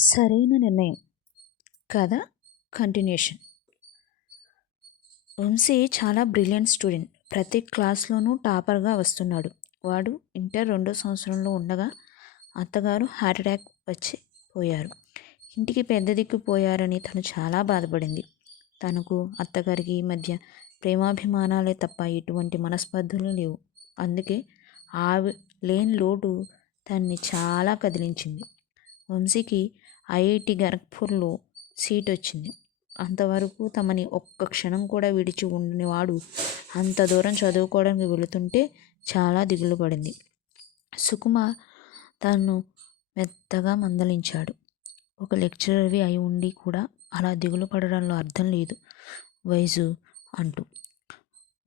సరైన నిర్ణయం. కథ కంటిన్యూషన్. వంశీ చాలా బ్రిలియంట్ స్టూడెంట్. ప్రతి క్లాస్లోనూ టాపర్గా వస్తున్నాడు. వాడు ఇంటర్ రెండో సంవత్సరంలో ఉండగా అత్తగారు హార్ట్ అటాక్ వచ్చి పోయారు. ఇంటికి పెద్ద దిక్కు పోయారని తను చాలా బాధపడింది. తనకు అత్తగారికి ఈ మధ్య ప్రేమాభిమానాలే తప్ప ఎటువంటి మనస్పర్ధలు లేవు. అందుకే ఆవి లేని లోటు తన్ని చాలా కదిలించింది. వంశీకి ఐఐటి ఖరగ్పూర్లో సీట్ వచ్చింది అంతవరకు తమని ఒక్క క్షణం కూడా విడిచి ఉండనివాడు. అంత దూరం చదువుకోవడానికి వెళుతుంటే చాలా దిగులు పడింది. సుకుమార్ తను మెత్తగా మందలించాడు. ఒక లెక్చరర్వి అయి ఉండి కూడా అలా దిగులు పడడంలో అర్థం లేదు. వైజు అంటూ.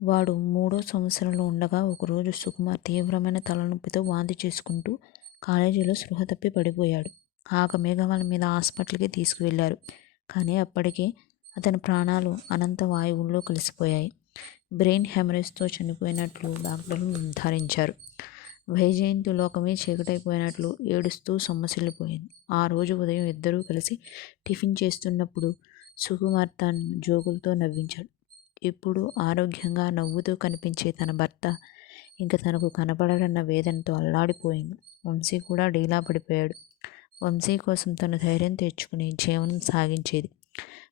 వాడు మూడో సంవత్సరంలో ఉండగా ఒకరోజు సుకుమార్ తీవ్రమైన తలనొప్పితో వాంతి చేసుకుంటూ కాలేజీలో స్పృహ తప్పి పడిపోయాడు. ఆక మేఘవాళ్ళ మీద హాస్పిటల్కి తీసుకువెళ్ళారు. కానీ అప్పటికే అతని ప్రాణాలు అనంత వాయువుల్లో కలిసిపోయాయి. బ్రెయిన్ హెమరేజ్తో చనిపోయినట్లు డాక్టర్లు నిర్ధారించారు. వైజయంతి లోకమే చీకటైపోయినట్లు ఏడుస్తూ సొమ్మసిల్లిపోయింది. ఆ రోజు ఉదయం ఇద్దరూ కలిసి టిఫిన్ చేస్తున్నప్పుడు సుకుమార్ తన జోకులతో నవ్వించాడు. ఇప్పుడు ఆరోగ్యంగా నవ్వుతూ కనిపించే తన భర్త ఇంకా తనకు కనపడడన్న వేదనతో అల్లాడిపోయింది. వంశీ కూడా డీలా పడిపోయాడు. వంశీ కోసం తను ధైర్యం తెచ్చుకుని జీవనం సాగించేది.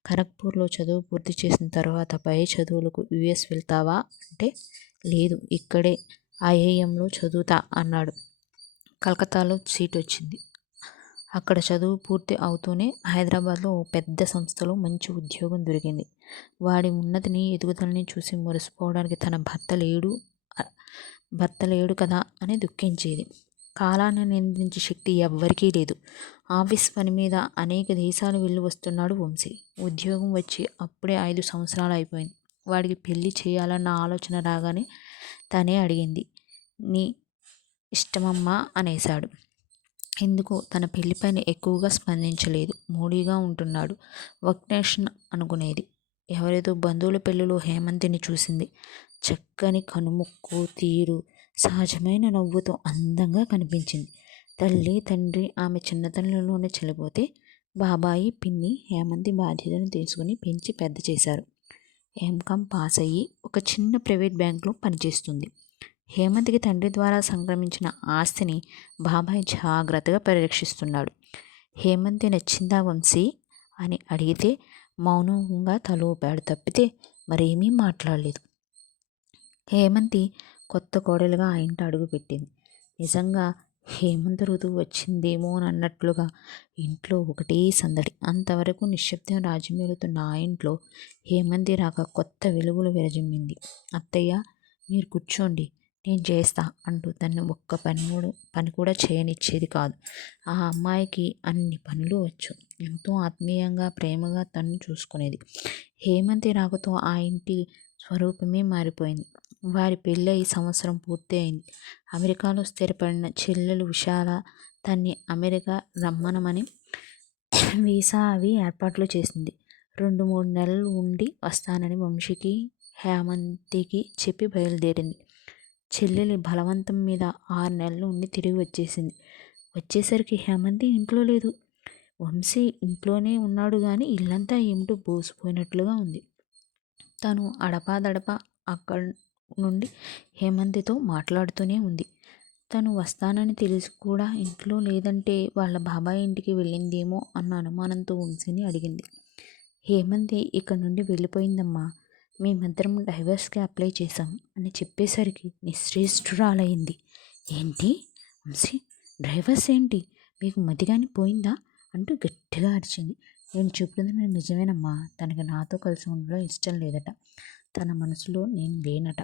ఖరగ్పూర్లో చదువు పూర్తి చేసిన తర్వాత పై చదువులకు యుఎస్ వెళ్తావా అంటే లేదు ఇక్కడే ఐఐఎంలో చదువుతా అన్నాడు. కలకత్తాలో సీట్ వచ్చింది. అక్కడ చదువు పూర్తి అవుతూనే హైదరాబాద్లో ఓ పెద్ద సంస్థలో మంచి ఉద్యోగం దొరికింది. వాడి ఉన్నతిని ఎదుగుదలని చూసి మురిసిపోవడానికి తన భర్త లేడు భర్త లేడు కదా అని దుఃఖించేది. కాలాన్ని నిందించే శక్తి ఎవ్వరికీ లేదు. ఆఫీస్ పని మీద అనేక దేశాలు వెళ్ళి వస్తున్నాడు వంశీ. ఉద్యోగం వచ్చి అప్పుడే ఐదు సంవత్సరాలు అయిపోయింది. వాడికి పెళ్ళి చేయాలన్న ఆలోచన రాగానే తనే అడిగింది నీ ఇష్టమమ్మా అనేశాడు. ఎందుకు తన పెళ్ళిపైన ఎక్కువగా స్పందించలేదు. మూడీగా ఉంటున్నాడు. వక్నేషన్ అనుకునేది. ఎవరేదో బంధువుల పెళ్ళిలో హేమంతిని చూసింది. చక్కని కనుముక్కు తీరు సహజమైన నవ్వుతో అందంగా కనిపించింది. తల్లి తండ్రి ఆమె చిన్నతనంలోనే చనిపోతే బాబాయి పిన్ని హేమంతి బాధ్యతను తీసుకుని పెంచి పెద్ద చేశారు. ఎంకామ్ పాస్ అయ్యి ఒక చిన్న ప్రైవేట్ బ్యాంకులో పనిచేస్తుంది. హేమంతికి తండ్రి ద్వారా సంక్రమించిన ఆస్తిని బాబాయ్ జాగ్రత్తగా పరిరక్షిస్తున్నాడు. హేమంతి నచ్చిందా వంశీ? అని అడిగితే మౌనంగా తలూపాడు తప్పితే మరేమీ మాట్లాడలేదు. హేమంతి కొత్త కోడలుగా ఆ ఇంట అడుగుపెట్టింది నిజంగా హేమంత ఋతువు వచ్చిందేమో అన్నట్లుగా ఇంట్లో ఒకటే సందడి. అంతవరకు నిశ్శబ్దం రాజమేలుతున్న ఆ ఇంట్లో హేమంతి రాక కొత్త వెలుగులు విరజిమ్మింది. అత్తయ్య మీరు కూర్చోండి నేను చేస్తా అంటూ తను ఒక్క పని పని కూడా చేయనిచ్చేది కాదు. ఆ అమ్మాయికి అన్ని పనులు వచ్చు. ఎంతో ఆత్మీయంగా ప్రేమగా తను చూసుకునేది. హేమంతి రాకతో ఆ ఇంటి స్వరూపమే మారిపోయింది. వారి పెళ్ళి ఈ సంవత్సరం పూర్తి అయింది అమెరికాలో స్థిరపడిన చెల్లెలు విశాల తన్ని అమెరికా రమ్మనమని వీసా అవి ఏర్పాట్లు చేసింది. రెండు మూడు నెలలు ఉండి వస్తానని వంశీకి హేమంతికి చెప్పి బయలుదేరింది. చెల్లెలి బలవంతం మీద ఆరు నెలలు ఉండి తిరిగి వచ్చేసింది. వచ్చేసరికి హేమంతి ఇంట్లో లేదు. వంశీ ఇంట్లోనే ఉన్నాడు కానీ ఇల్లంతా ఏమిటో బోసిపోయినట్లుగా ఉంది. తను అడపాదడపా అక్కడ నుండి హేమంతితో మాట్లాడుతూనే ఉంది. తను వస్తానని తెలిసి కూడా ఇంట్లో లేదంటే వాళ్ళ బాబాయ్ ఇంటికి వెళ్ళిందేమో అన్న అనుమానంతో వంశీని అడిగింది. హేమంతి ఇక్కడ నుండి వెళ్ళిపోయిందమ్మా. మేమిద్దరం డైవర్స్కి అప్లై చేశాం అని చెప్పేసరికి నిశ్రేష్ఠురాలయ్యింది ఏంటి? వంశీ డ్రైవర్స్ ఏంటి? మీకు మతిగాని పోయిందా? అంటూ గట్టిగా అరిచింది. నేను చెప్తుంది నిజమేనమ్మా. తనకి నాతో కలిసి ఉండడం ఇష్టం లేదట. తన మనసులో నేను లేనట.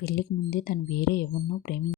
పెళ్ళికి ముందే తను వేరే ఎవరినో ప్రేమి